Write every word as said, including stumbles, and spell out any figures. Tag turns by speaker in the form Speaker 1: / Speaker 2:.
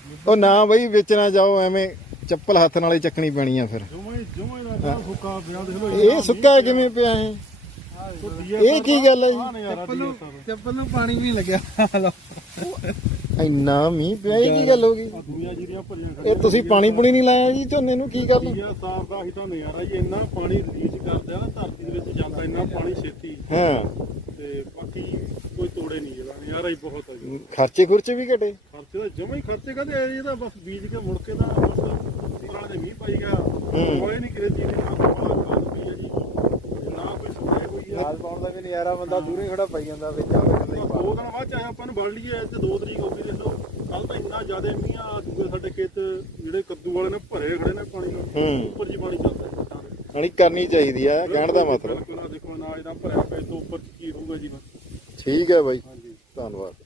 Speaker 1: ਉਹ ਨਾ ਬਈ ਵਿੱਚ ਨਾ ਜਾਓ, ਐਵੇਂ ਚੱਪਲ ਹੱਥ ਨਾਲ ਹੀ ਚੱਕਣੀ ਪੈਣੀ ਆ ਫਿਰ।
Speaker 2: ਜੁਮੇ ਜੁਮੇ ਦਾ ਸੁੱਕਾ ਪਿਆ ਦੇਖ ਲਓ।
Speaker 1: ਇਹ ਸੁੱਕਾ ਕਿਵੇਂ ਪਿਆ ਇਹ? ਇਹ ਕੀ ਗੱਲ ਹੈ ਜੀ?
Speaker 3: ਚੱਪਲ ਨੂੰ ਚੱਪਲ ਨੂੰ ਪਾਣੀ ਵੀ ਨਹੀਂ ਲੱਗਿਆ।
Speaker 1: ਇੰਨਾ ਮੀਂਹ ਪਿਆ, ਇਹ ਕੀ ਗੱਲ ਹੋ ਗਈ?
Speaker 2: ਦੁਨੀਆ ਜੀਰੀਆਂ ਭਰੀਆਂ
Speaker 1: ਇਹ ਤੁਸੀਂ ਪਾਣੀ ਪੂਣੀ ਨਹੀਂ ਲਾਇਆ ਜੀ ਝੋਨੇ ਨੂੰ, ਕੀ ਗੱਲ?
Speaker 2: ਖੜੀਆਂ ਸਾਫ ਦਾ ਹੀ ਤਾਂ ਨਜ਼ਾਰਾ ਜੀ। ਇੰਨਾ ਪਾਣੀ ਰਿਲੀਜ਼ ਕਰਦੇ ਆ ਨਾ ਧਰਤੀ ਦੇ ਵਿੱਚ ਜਾਂਦਾ, ਇੰਨਾ ਪਾਣੀ ਛੇਤੀ।
Speaker 1: ਹਾਂ,
Speaker 2: ਤੇ ਬਾਕੀ ਕੋਈ ਤੋੜੇ ਨਹੀਂ ਇਹਦਾ, ਨਜ਼ਾਰਾ ਹੀ ਬਹੁਤ ਹੈ ਜੀ।
Speaker 1: ਖਰਚੇ ਖੁਰਚੇ ਵੀ ਘਟੇ?
Speaker 2: ਖਰਚੇ ਦਾ ਜਮਾ ਹੀ ਖਰਚੇ ਕਦੇ, ਇਹ ਤਾਂ ਬਸ ਬੀਜ ਕੇ ਮੁੜ ਕੇ ਦਾ ਬਸ ਪੁਰਾਣੇ ਦੇ ਮੀਂਹ ਪਾਈ ਗਿਆ, ਕੋਈ ਨਹੀਂ ਕਿਸੇ ਚੀਜ਼ ਦੀ ਨਾ ਖਾਦ ਪਈ ਹੈ ਜੀ, ਨਾ ਕੋਈ ਸਪਰੇਅ ਹੋਈ ਹੈ।
Speaker 3: ਖਾਦ ਪਾਉਣ ਦਾ ਵੀ ਨਜ਼ਾਰਾ ਬੰਦਾ ਦੂਰੇ ਖੜਾ ਪਾਈ ਜਾਂਦਾ ਵਿੱਚ ਆ ਕੇ।
Speaker 2: ਦੋ ਦਿਨ ਬਾਅਦ ਚਾਹੇ ਆਪਾਂ ਨੂੰ ਵੜ ਲਈਏ ਤੇ ਦੋ ਤਰੀਕ ਹੋ ਗਈ ਦੇਖ ਲਓ। ਕੱਲ ਤਾਂ ਇੰਨਾ ਜ਼ਿਆਦਾ ਮੀਂਹ ਆ, ਦੂਏ ਸਾਡੇ ਖੇਤ ਜਿਹੜੇ ਕੱਦੂ ਵਾਲੇ ਨੇ ਭਰੇ ਖੜੇ ਨੇ ਪਾਣੀ ਨਾਲ, ਉੱਪਰ ਜੀ ਪਾਣੀ ਚੱਲਦਾ ਹੈ।
Speaker 1: ਪਾਣੀ ਕਰਨੀ ਚਾਹੀਦੀ ਆ, ਕਹਿਣ ਦਾ ਮਤਲਬ।
Speaker 2: ਬਿਲਕੁਲ ਦੇਖੋ ਅਨਾਜ ਦਾ ਭਰਿਆ ਪਿਆ ਤੋਂ ਉੱਪਰ ਕੀ ਹੋਊਗਾ ਜੀ ਬਸ।
Speaker 1: ਠੀਕ ਹੈ ਬਾਈ,
Speaker 2: ਹਾਂਜੀ
Speaker 1: ਧੰਨਵਾਦ।